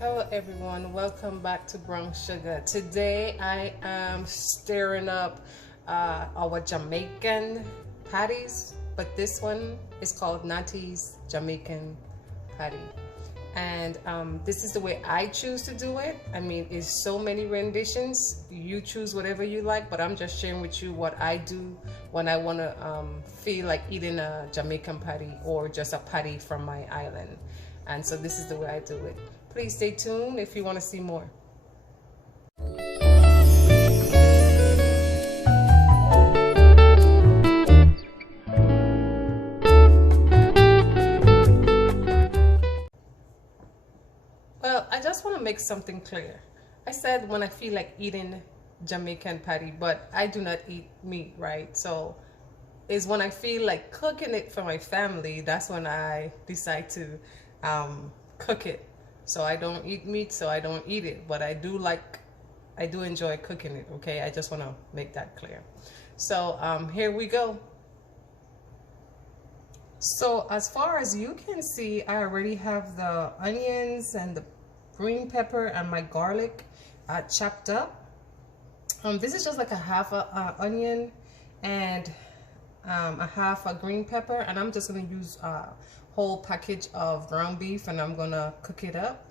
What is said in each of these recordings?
Hello everyone, welcome back to Brown Sugar. Today I am stirring up our Jamaican patties, but this one is called Natty's Jamaican patty. And this is the way I choose to do it. I mean, it's so many renditions. You choose whatever you like, but I'm just sharing with you what I do when I want to feel like eating a Jamaican patty or just a patty from my island. And so this is the way I do it. Please stay tuned if you want to see more. Well, I just want to make something clear. I said when I feel like eating Jamaican patty, but I do not eat meat, right? So it's when I feel like cooking it for my family, that's when I decide to cook it. So I don't eat meat, so I don't eat it, but I do enjoy cooking it, okay? I just want to make that clear. So here we go. So as far as you can see, I already have the onions and the green pepper and my garlic chopped up. This is just like a half a onion and a half a green pepper, and I'm just gonna use whole package of ground beef and I'm gonna cook it up.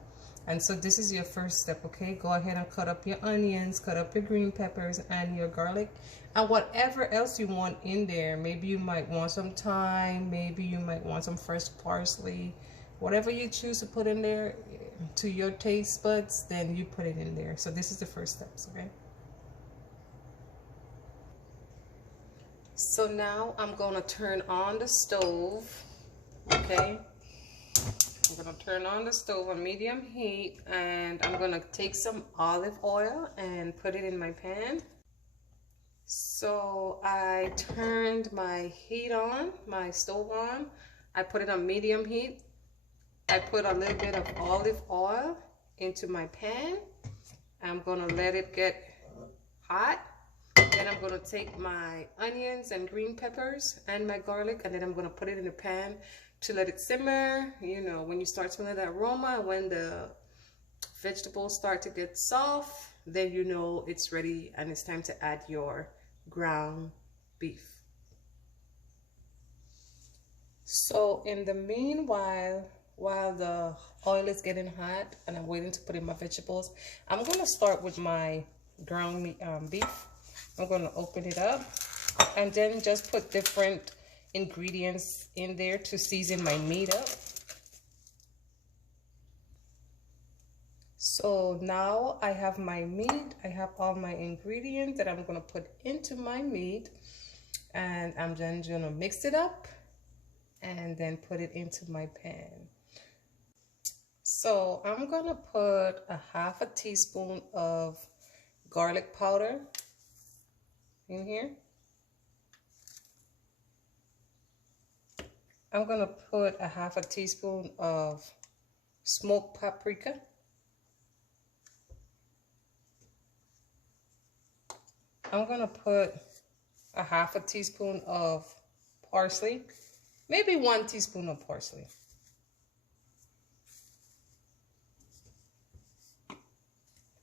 And so this is your first step, okay? Go ahead and cut up your onions, cut up your green peppers and your garlic and whatever else you want in there. Maybe you might want some thyme, maybe you might want some fresh parsley, whatever you choose to put in there to your taste buds, then you put it in there. So this is the first steps, okay? So now I'm gonna turn on the stove. Okay, I'm gonna turn on the stove on medium heat and I'm gonna take some olive oil and put it in my pan. So I turned my heat on, my stove on. I put it on medium heat. I put a little bit of olive oil into my pan. I'm gonna let it get hot. Then I'm gonna take my onions and green peppers and my garlic, and then I'm gonna put it in the pan to let it simmer. You know, when you start smelling that aroma, when the vegetables start to get soft, then you know it's ready and it's time to add your ground beef. So in the meanwhile, while the oil is getting hot and I'm waiting to put in my vegetables, I'm gonna start with my ground beef. I'm gonna open it up and then just put different ingredients in there to season my meat up. So now I have my meat, I have all my ingredients that I'm gonna put into my meat, and I'm then gonna mix it up and then put it into my pan. So I'm gonna put a half a teaspoon of garlic powder in here. I'm gonna put a half a teaspoon of smoked paprika. I'm gonna put a half a teaspoon of parsley, maybe 1 teaspoon of parsley.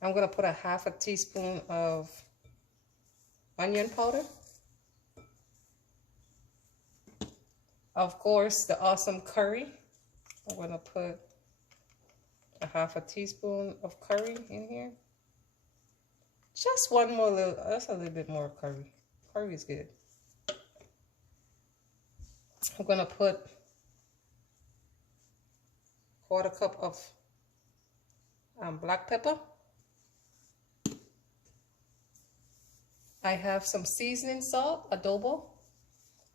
I'm gonna put a half a teaspoon of onion powder. Of course, the awesome curry. I'm gonna put a half a teaspoon of curry in here. Just one more little, that's a little bit more curry. Curry is good. I'm gonna put 1/4 cup of black pepper. I have some seasoning salt, adobo.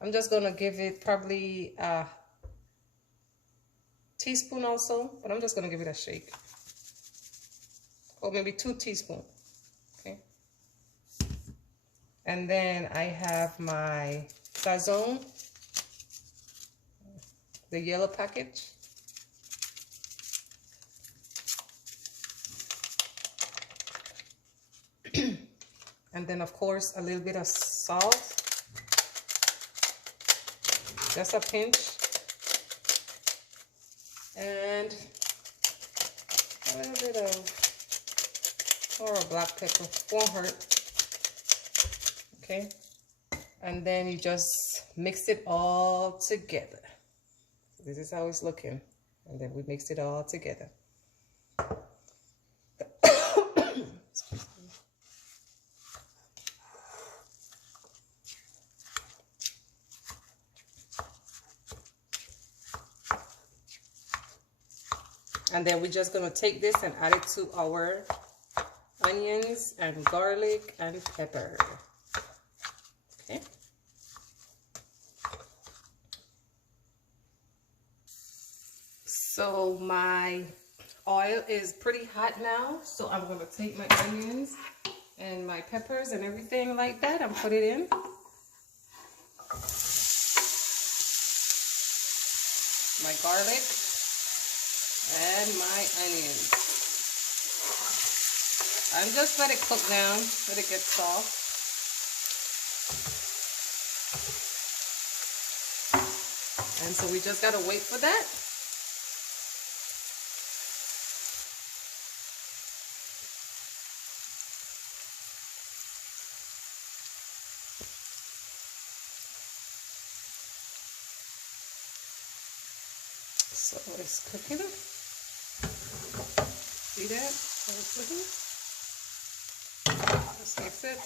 I'm just gonna give it probably a teaspoon also, but I'm just gonna give it a shake. Or maybe 2 teaspoons, okay? And then I have my sazon, the yellow package. And then of course a little bit of salt, just a pinch. And A little bit of, or a black pepper, won't hurt. Okay, and then you just mix it all together. So this is how it's looking, and then we mix it all together. And then we're just gonna take this and add it to our onions and garlic and pepper. Okay. So my oil is pretty hot now, so I'm gonna take my onions and my peppers and everything like that and put it in. My garlic and my onions. And just let it cook down, let it get soft. And so we just gotta wait for that. So it's cooking. See that? How it's cooking? Just mix it.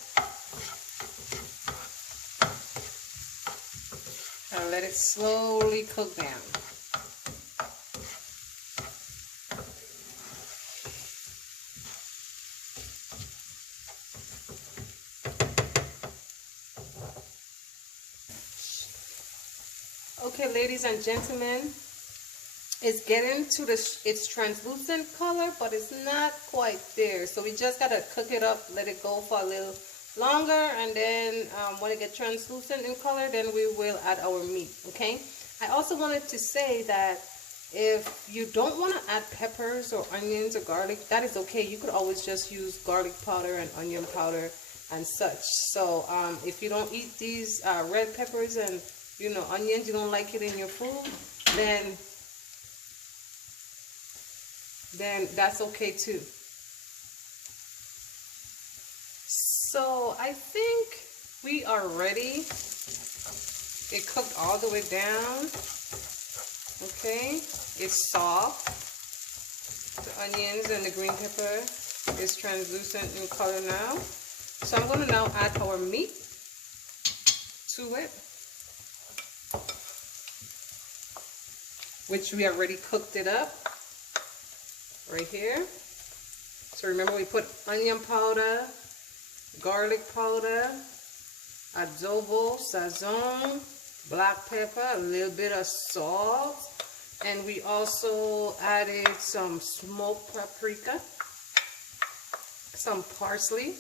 And let it slowly cook down. Okay, ladies and gentlemen, it's getting to its translucent color, but it's not quite there. So we just gotta cook it up, let it go for a little longer, and then when it gets translucent in color, then we will add our meat. Okay. I also wanted to say that if you don't want to add peppers or onions or garlic, that is okay. You could always just use garlic powder and onion powder and such. So if you don't eat these red peppers and onions, you don't like it in your food, then that's okay too. So I think we are ready. It cooked all the way down. Okay, it's soft. The onions and the green pepper is translucent in color now. So I'm going to now add our meat to it, which we already cooked it up right here. So remember, we put onion powder, garlic powder, adobo, sazon, black pepper, a little bit of salt, and we also added some smoked paprika, some parsley.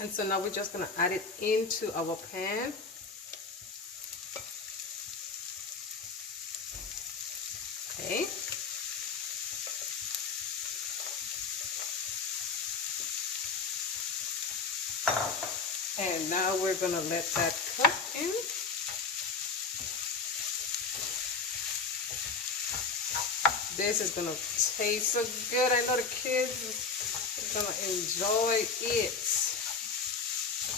And so now we're just going to add it into our pan. Okay. And now we're going to let that cook in. This is going to taste so good. I know the kids are going to enjoy it.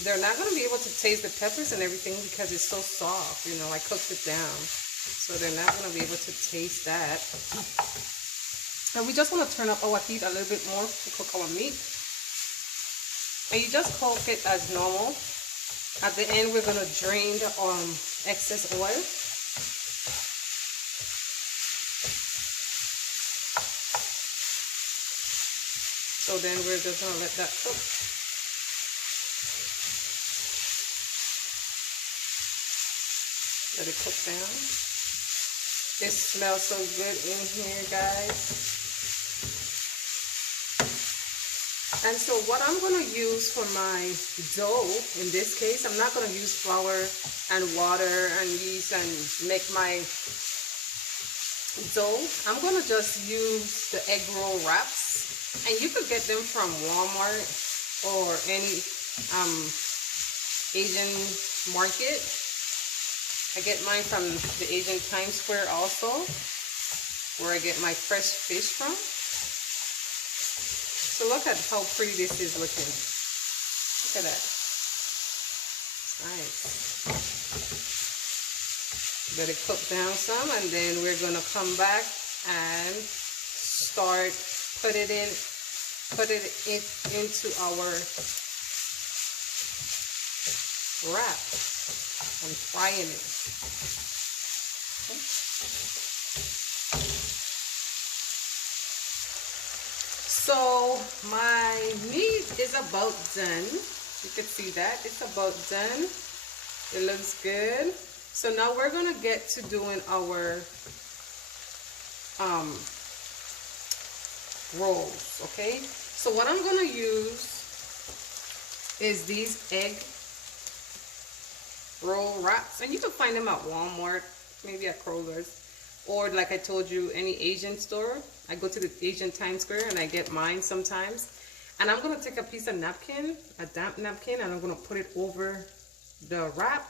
They're not going to be able to taste the peppers and everything because it's so soft. I cooked it down. So they're not going to be able to taste that. And we just want to turn up our heat a little bit more to cook our meat. And you just cook it as normal. At the end, we're going to drain the excess oil. So then we're just going to let that cook. Let it cook down. It smells so good in here, guys. And so what I'm going to use for my dough, in this case, I'm not going to use flour and water and yeast and make my dough. I'm going to just use the egg roll wraps. And you could get them from Walmart or any Asian market. I get mine from the Asian Times Square also, where I get my fresh fish from. So look at how pretty this is looking. Look at that. Nice. Let it cook down some, and then we're gonna come back and start put it into our wrap and frying it. Okay. So my meat is about done. You can see that it's about done. It looks good. So now we're gonna get to doing our rolls. Okay, so what I'm gonna use is these egg roll wraps, and you can find them at Walmart, maybe at Kroger's, or like I told you, any Asian store. I go to the Asian Times Square and I get mine sometimes. And I'm gonna take a piece of napkin, a damp napkin, and I'm gonna put it over the wrap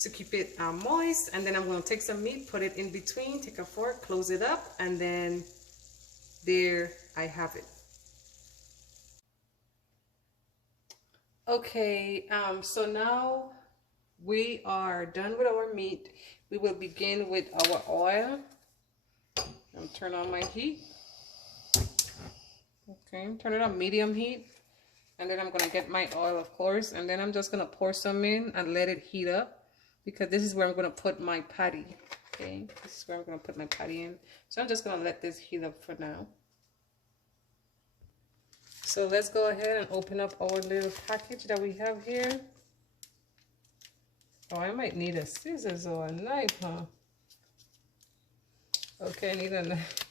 to keep it moist. And then I'm gonna take some meat, put it in between, take a fork, close it up, and then there I have it. Okay, so now we are done with our meat. We will begin with our oil. I'll turn on my heat. Okay, turn it on medium heat. And then I'm gonna get my oil, of course, and then I'm just gonna pour some in and let it heat up, because this is where I'm gonna put my patty. Okay, this is where I'm gonna put my patty in. So I'm just gonna let this heat up for now. So let's go ahead and open up our little package that we have here. Oh, I might need a scissors or a knife, huh? Okay, I need a knife.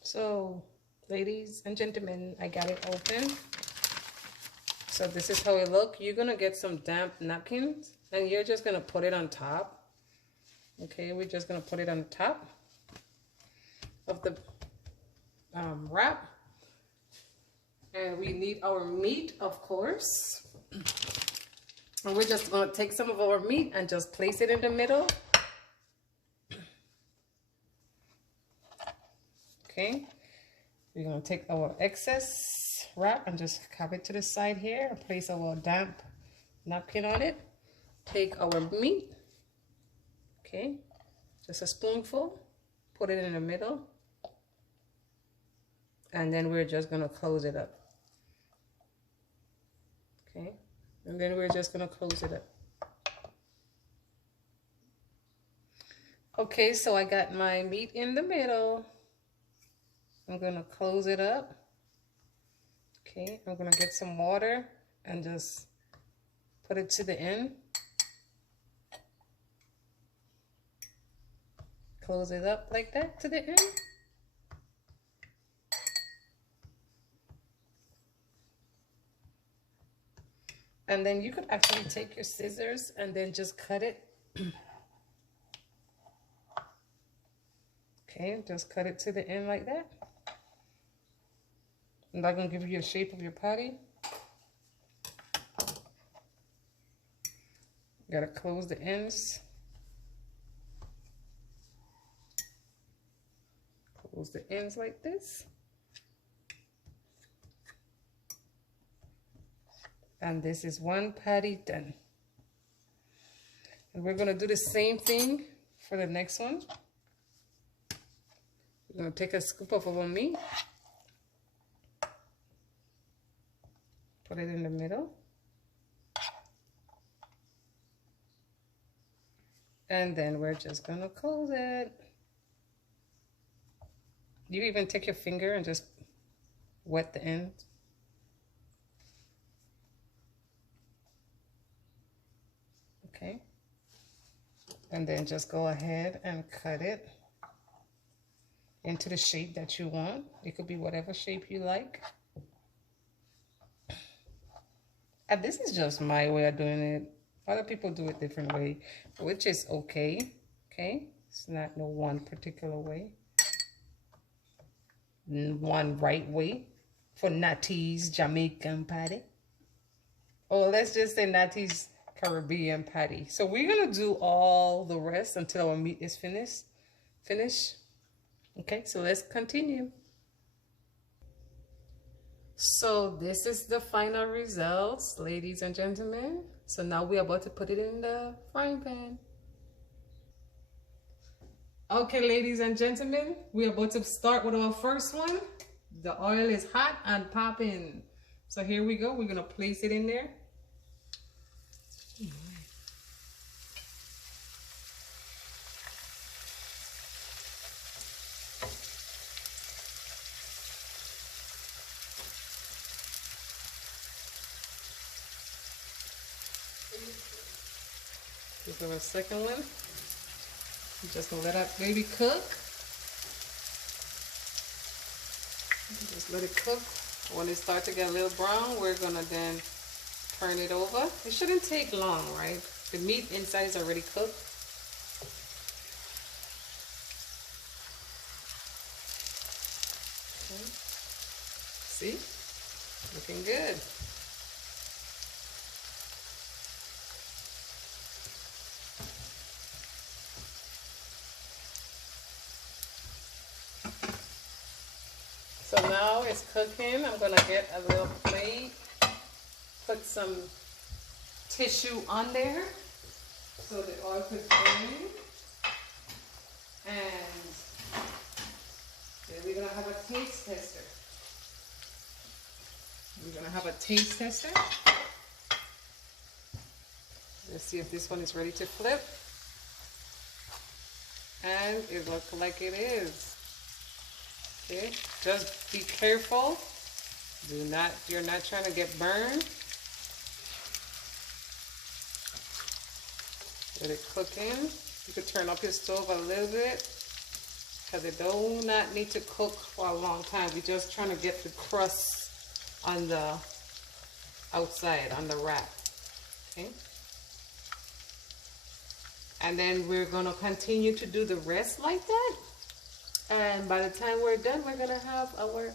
So, ladies and gentlemen, I got it open. So this is how it looks. You're gonna get some damp napkins, and you're just gonna put it on top. Okay, we're just gonna put it on top of the wrap. And we need our meat, of course. And we're just gonna take some of our meat and just place it in the middle. Okay, we're gonna take our excess wrap and just have it to the side here and place our damp napkin on it. Take our meat, okay, just a spoonful, put it in the middle, and then we're just gonna close it up. Okay, and then we're just gonna close it up. Okay, so I got my meat in the middle. I'm gonna close it up. Okay, I'm gonna get some water and just put it to the end. Close it up like that to the end. And then you could actually take your scissors and then just cut it. Okay, just cut it to the end like that. And that's gonna give you the shape of your patty. You gotta close the ends. Close the ends like this. And this is one patty done. And we're gonna do the same thing for the next one. We're gonna take a scoop of our meat. Put it in the middle. And then we're just gonna close it. You even take your finger and just wet the end. Okay. And then just go ahead and cut it into the shape that you want. It could be whatever shape you like. And this is just my way of doing it. Other people do it different way, which is okay. Okay, it's not no one particular way, one right way for Natty's Jamaican patty. Or let's just say Natty's Caribbean patty. So we're gonna do all the rest until our meat is finished. Okay, so let's continue. So this is the final results, ladies and gentlemen. So now we're about to put it in the frying pan. Okay, ladies and gentlemen, we're about to start with our first one. The oil is hot and popping. So here we go. We're gonna place it in there. Give her a second one. Just gonna let that baby cook. Just let it cook. When it starts to get a little brown, we're gonna then turn it over. It shouldn't take long, right? The meat inside is already cooked. Okay. See? Looking good. So now it's cooking. I'm gonna get a little plate, put some tissue on there so the oil could drain. And then we're gonna have a taste tester. We're gonna have a taste tester. Let's see if this one is ready to flip. And it looks like it is. Okay, just be careful. You're not trying to get burned. Let it cook in. You could turn up your stove a little bit because it do not need to cook for a long time. We're just trying to get the crust on the outside, on the wrap. Okay. And then we're gonna continue to do the rest like that. And by the time we're done, we're gonna have our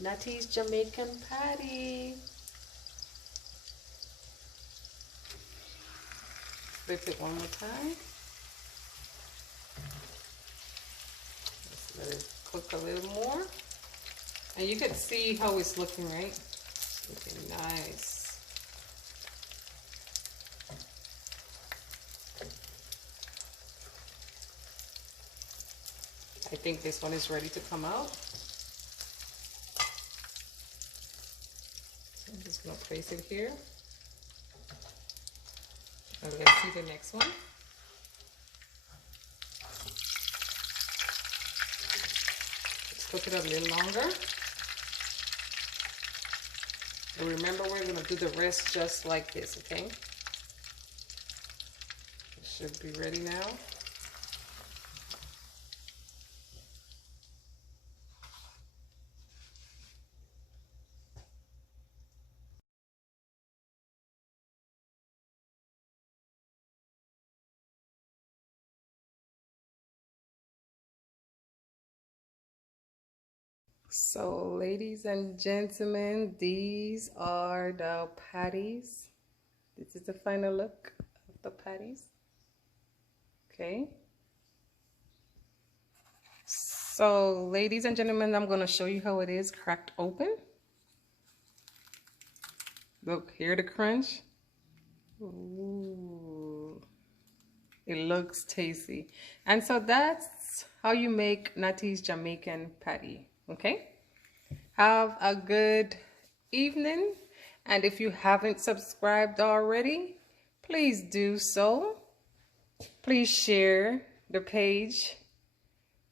Natty's Jamaican patty. Flip it one more time. Let's let it cook a little more. And you can see how it's looking, right? It's looking nice. I think this one is ready to come out. So I'm just gonna place it here. And let's see the next one. Let's cook it a little longer. And remember, we're gonna do the rest just like this, okay? It should be ready now. So, ladies and gentlemen, these are the patties. This is the final look of the patties. Okay. So, ladies and gentlemen, I'm going to show you how it is cracked open. Look, hear the crunch? Ooh. It looks tasty. And so that's how you make Natty's Jamaican patty. Okay, have a good evening, and if you haven't subscribed already, please do so. Please share the page.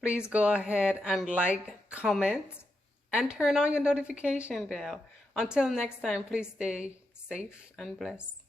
Please go ahead and like, comment, and turn on your notification bell. Until next time, please stay safe and blessed.